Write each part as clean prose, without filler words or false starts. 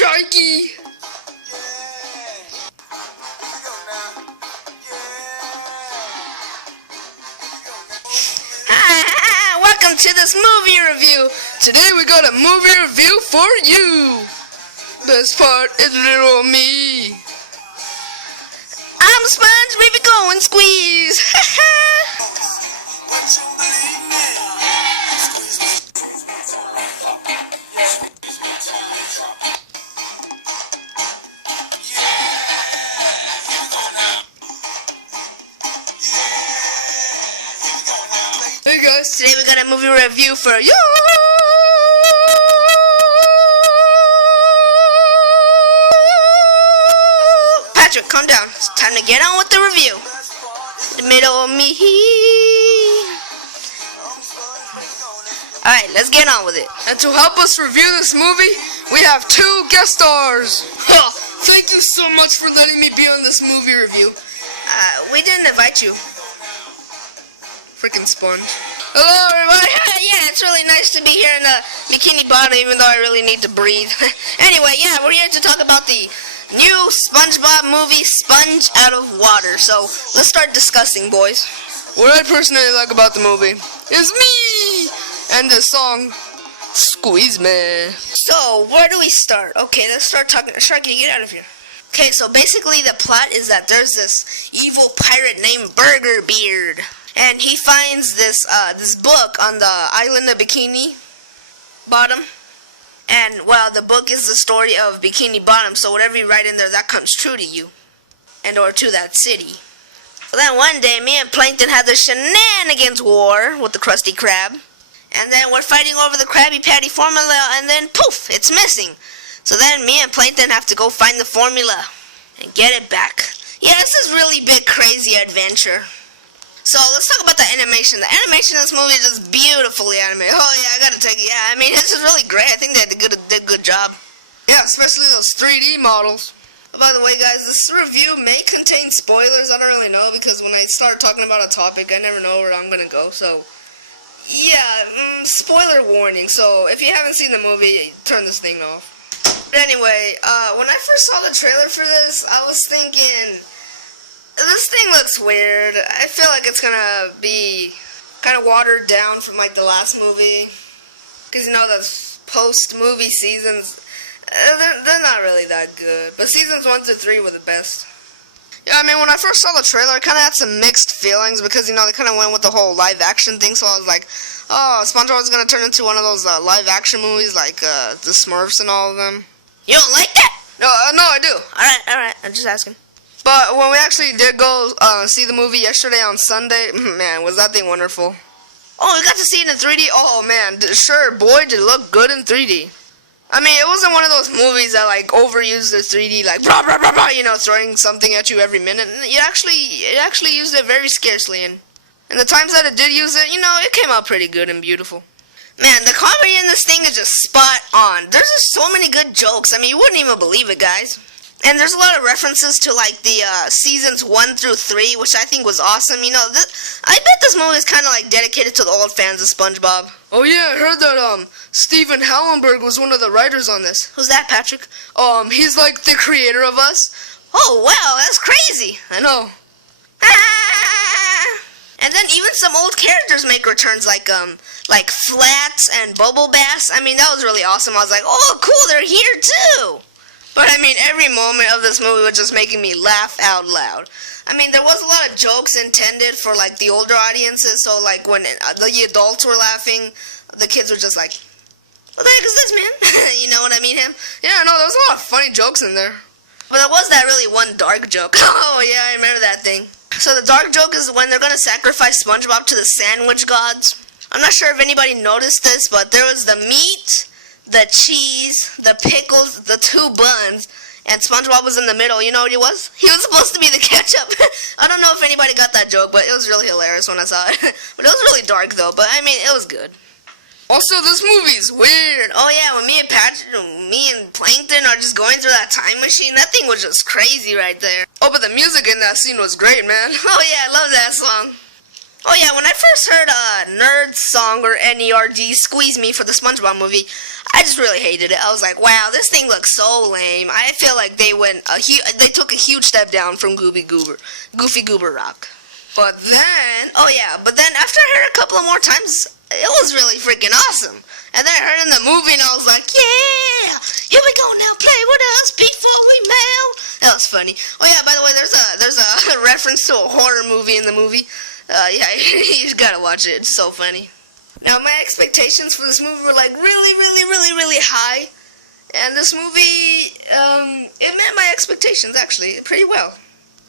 Sharky! Welcome to this movie review. Today we got a movie review for you. Best part is little me. I'm a sponge, baby, go and squeeze. Hey guys, today we got a movie review for you. Patrick, calm down. It's time to get on with the review. The middle of me. Alright, let's get on with it. And to help us review this movie, we have two guest stars. Thank you so much for letting me be on this movie review. We didn't invite you. Freaking Sponge. Hello everybody. Yeah, it's really nice to be here in a bikini bottom, even though I really need to breathe. Anyway, yeah, we're here to talk about the new SpongeBob movie, Sponge Out of Water. So let's start discussing, boys. What I personally like about the movie is me and the song Squeeze Me. So where do we start? Okay, let's start talking. Sharky, get out of here. Okay, so basically the plot is that there's this evil pirate named Burger Beard. And he finds this book on the island of Bikini Bottom. And, well, the book is the story of Bikini Bottom, so whatever you write in there, that comes true to you. And or to that city. Well, then one day, me and Plankton had the shenanigans war with the Krusty Krab. And then we're fighting over the Krabby Patty formula, and then poof, it's missing. So then me and Plankton have to go find the formula and get it back. Yeah, this is really big, crazy adventure. So let's talk about the animation. The animation in this movie is just beautifully animated. Oh yeah, I gotta take it. Yeah, I mean this is really great. I think they did a good job. Yeah, especially those 3D models. By the way, guys, this review may contain spoilers. I don't really know because when I start talking about a topic, I never know where I'm gonna go. So yeah, spoiler warning. So if you haven't seen the movie, turn this thing off. But anyway, when I first saw the trailer for this, I was thinking, this thing looks weird. I feel like it's gonna be kind of watered down from like the last movie. Because you know the post-movie seasons, they're not really that good. But seasons 1 through 3 were the best. Yeah, I mean when I first saw the trailer, I kind of had some mixed feelings. Because you know they kind of went with the whole live action thing. So I was like, oh, SpongeBob is gonna turn into one of those live action movies like the Smurfs and all of them. You don't like that? No, I do. Alright, I'm just asking. But when we actually did go see the movie yesterday on Sunday, man, was that thing wonderful. Oh, we got to see it in 3D. Oh, man, sure, boy, did it look good in 3D. I mean, it wasn't one of those movies that, like, overused the 3D, like, blah, blah, blah, blah, you know, throwing something at you every minute. It actually used it very scarcely, and the times that it did use it, you know, it came out pretty good and beautiful. Man, the comedy in this thing is just spot on. There's just so many good jokes. I mean, you wouldn't even believe it, guys. And there's a lot of references to, like, the seasons 1 through 3, which I think was awesome. You know, I bet this movie is kind of, like, dedicated to the old fans of SpongeBob. Oh, yeah, I heard that, Steven Hallenberg was one of the writers on this. Who's that, Patrick? He's, like, the creator of Us. Oh, wow, that's crazy. I know. And then even some old characters make returns, like Flats and Bubble Bass. I mean, that was really awesome. I was like, oh, cool, they're here, too. But, I mean, every moment of this movie was just making me laugh out loud. I mean, there was a lot of jokes intended for, like, the older audiences. So, like, when the adults were laughing, the kids were just like, what the heck is this, man? You know what I mean, him? Yeah, no, there was a lot of funny jokes in there. But there was that really one dark joke. Oh, yeah, I remember that thing. So the dark joke is when they're going to sacrifice SpongeBob to the sandwich gods. I'm not sure if anybody noticed this, but there was the meat, the cheese, the pickles, the 2 buns, and SpongeBob was in the middle. You know what he was? He was supposed to be the ketchup. I don't know if anybody got that joke, but it was really hilarious when I saw it. But it was really dark, though. But, I mean, it was good. Also, this movie's weird. Oh, yeah, when me and Plankton are just going through that time machine, that thing was just crazy right there. Oh, but the music in that scene was great, man. Oh, yeah, I love that song. Oh yeah, when I first heard Nerd Song or NERD Squeeze Me for the SpongeBob movie, I just really hated it. I was like, wow, this thing looks so lame. I feel like they took a huge step down from Goofy Goober Rock. But then after I heard it a couple of more times, it was really freaking awesome. And then I heard it in the movie and I was like, yeah, here we go now, play with us before we mail. That was funny. Oh yeah, by the way, there's a reference to a horror movie in the movie. Yeah, you gotta watch it. It's so funny. Now, my expectations for this movie were like really high. And this movie, it met my expectations actually pretty well.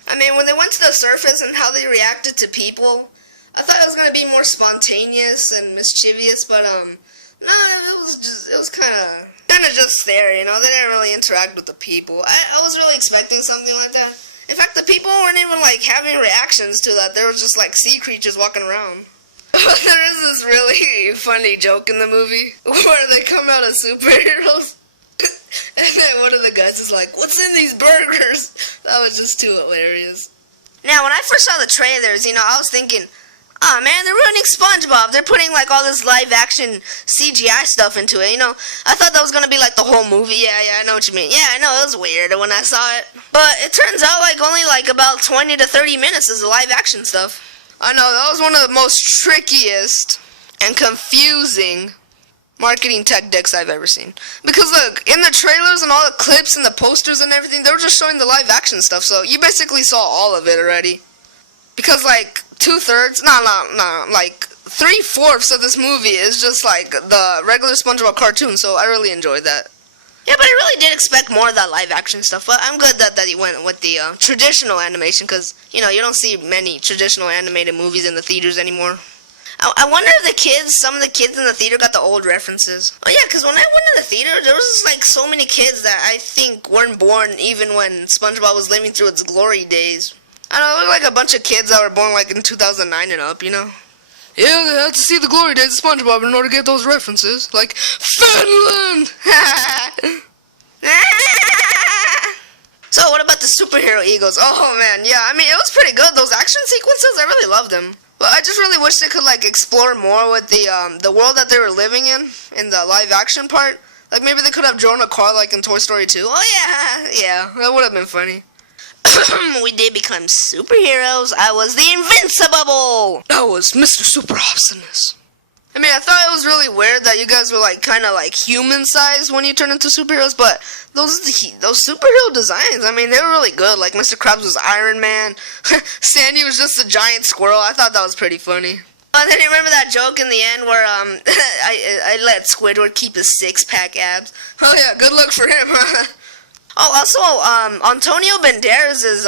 I mean, when they went to the surface and how they reacted to people, I thought it was gonna be more spontaneous and mischievous, but no, it was kind of just there, you know. They didn't really interact with the people. I was really expecting something like that. In fact, the people weren't even like having reactions to that. They were just like sea creatures walking around. There is this really funny joke in the movie where they come out as superheroes. And then one of the guys is like, "What's in these burgers?" That was just too hilarious. Now, when I first saw the trailers, you know, I was thinking, oh man, they're ruining SpongeBob. They're putting like all this live action CGI stuff into it, you know. I thought that was gonna be like the whole movie. Yeah, I know what you mean. Yeah, I know, it was weird when I saw it. But it turns out like only like about 20 to 30 minutes is the live action stuff. I know, that was one of the most trickiest and confusing marketing tech decks I've ever seen. Because look, in the trailers and all the clips and the posters and everything, they were just showing the live action stuff, so you basically saw all of it already. Because like 2/3, like 3/4 of this movie is just like the regular SpongeBob cartoon, so I really enjoyed that. Yeah, but I really did expect more of that live action stuff, but I'm good that he went with the traditional animation, because, you know, you don't see many traditional animated movies in the theaters anymore. I wonder if some of the kids in the theater got the old references. Oh yeah, because when I went to the theater, there was just like so many kids that I think weren't born even when SpongeBob was living through its glory days. I don't know, it looked like a bunch of kids that were born like in 2009 and up, you know? Yeah, they had to see the glory days of SpongeBob in order to get those references. Like, Finland! So, what about the superhero egos? Oh, man, yeah, I mean, it was pretty good. Those action sequences, I really loved them. But I just really wish they could, like, explore more with the world that they were living in the live action part. Like, maybe they could have drawn a car like in Toy Story 2. Oh, yeah, that would have been funny. We did become superheroes. I was the Invincible. I was Mr. Super Awesomeness. I mean, I thought it was really weird that you guys were like kind of like human-sized when you turned into superheroes, but those superhero designs, I mean, they were really good. Like Mr. Krabs was Iron Man. Sandy was just a giant squirrel. I thought that was pretty funny. And then you remember that joke in the end where I let Squidward keep his six-pack abs. Oh yeah, good luck for him. Oh, also, Antonio Banderas'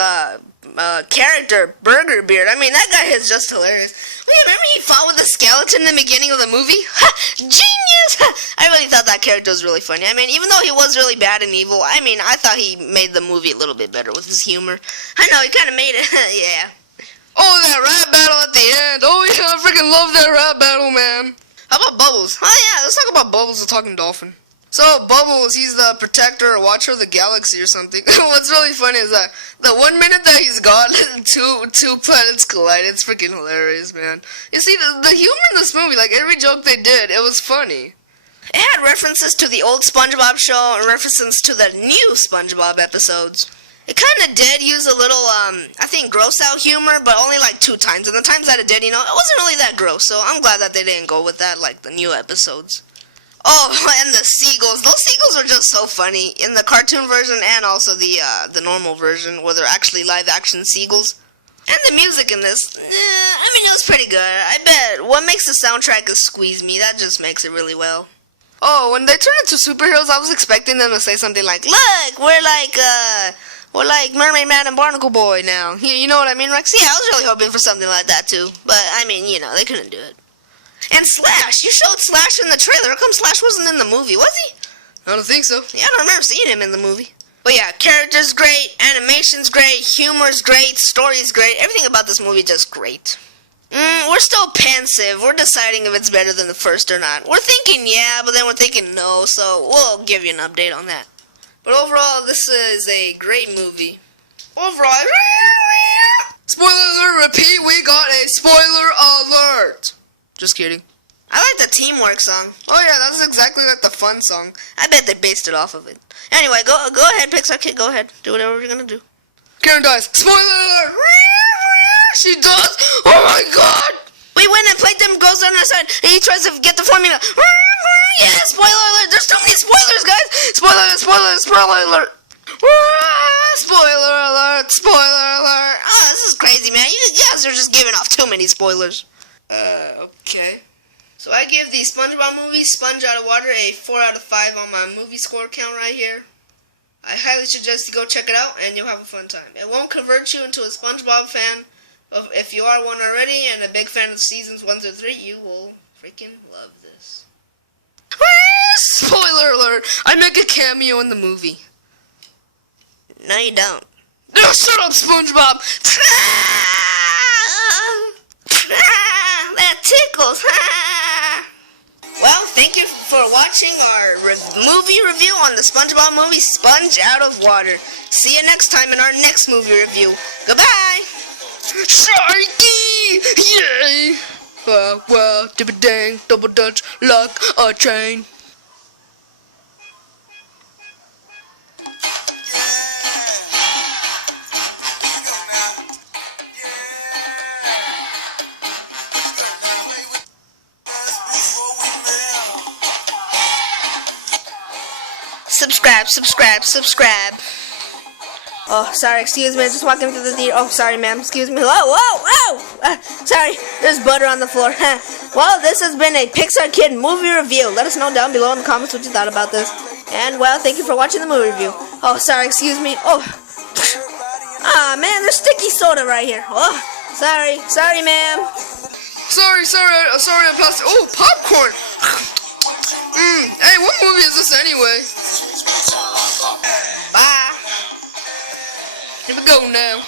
character, Burger Beard, I mean, that guy is just hilarious. Wait, remember he fought with a skeleton in the beginning of the movie? Ha! Genius! I really thought that character was really funny. I mean, even though he was really bad and evil, I mean, I thought he made the movie a little bit better with his humor. I know, he kind of made it, yeah. Oh, that rap battle at the end. Oh, yeah, I freaking love that rap battle, man. How about Bubbles? Oh, yeah, let's talk about Bubbles, the talking dolphin. So, Bubbles, he's the protector or watcher of the galaxy or something. What's really funny is that the 1 minute that he's gone, two planets collide. It's freaking hilarious, man. You see, the humor in this movie, like every joke they did, it was funny. It had references to the old SpongeBob show and references to the new SpongeBob episodes. It kind of did use a little, I think, gross-out humor, but only like 2 times. And the times that it did, you know, it wasn't really that gross. So I'm glad that they didn't go with that like the new episodes. Oh, and the seagulls. Those seagulls are just so funny. In the cartoon version and also the normal version where they're actually live-action seagulls. And the music in this, I mean, it was pretty good. I bet what makes the soundtrack is Squeeze Me. That just makes it really well. Oh, when they turned into superheroes, I was expecting them to say something like, look, we're like Mermaid Man and Barnacle Boy now. You know what I mean, Rex? Yeah, I was really hoping for something like that, too. But, I mean, you know, they couldn't do it. And Slash! You showed Slash in the trailer. How come Slash wasn't in the movie? Was he? I don't think so. Yeah, I don't remember seeing him in the movie. But yeah, character's great, animation's great, humor's great, story's great. Everything about this movie just great. We're still pensive. We're deciding if it's better than the first or not. We're thinking yeah, but then we're thinking no, so we'll give you an update on that. But overall, this is a great movie. Overall, Spoiler alert, repeat, we got a spoiler alert. Just kidding. I like the Teamwork song. Oh yeah, that's exactly like the fun song. I bet they based it off of it. Anyway, go ahead, Pixar Kid, go ahead. Do whatever you're gonna do. Karen dies. Spoiler alert! She does! Oh my god! We win and Playtime goes on our side and he tries to get the formula. Yeah, spoiler alert! There's too many spoilers, guys! Spoiler alert! Spoiler alert! Spoiler alert! Spoiler alert! Oh, this is crazy, man. You guys are just giving off too many spoilers. Okay. So I give the SpongeBob movie, Sponge Out of Water, a 4 out of 5 on my movie score count right here. I highly suggest you go check it out, and you'll have a fun time. It won't convert you into a SpongeBob fan, but if you are one already and a big fan of seasons 1 through 3, you will freaking love this. Spoiler alert! I make a cameo in the movie. No, you don't. No, shut up, SpongeBob! That tickles! Well, thank you for watching our movie review on the SpongeBob movie, Sponge Out of Water. See you next time in our next movie review. Goodbye! Sharky! Yay! Well, dibba-dang, double dutch, like a train. Subscribe. Oh, sorry, excuse me, just walking through the theater. Oh, sorry, ma'am, excuse me. Whoa! Sorry, there's butter on the floor. Well, this has been a Pixar Kid movie review. Let us know down below in the comments what you thought about this. And, well, thank you for watching the movie review. Oh, sorry, excuse me. Oh, man, there's sticky soda right here. Oh, sorry, ma'am. Sorry, I passed. Oh, popcorn. Hey, what movie is this anyway? Bye. Here we go now.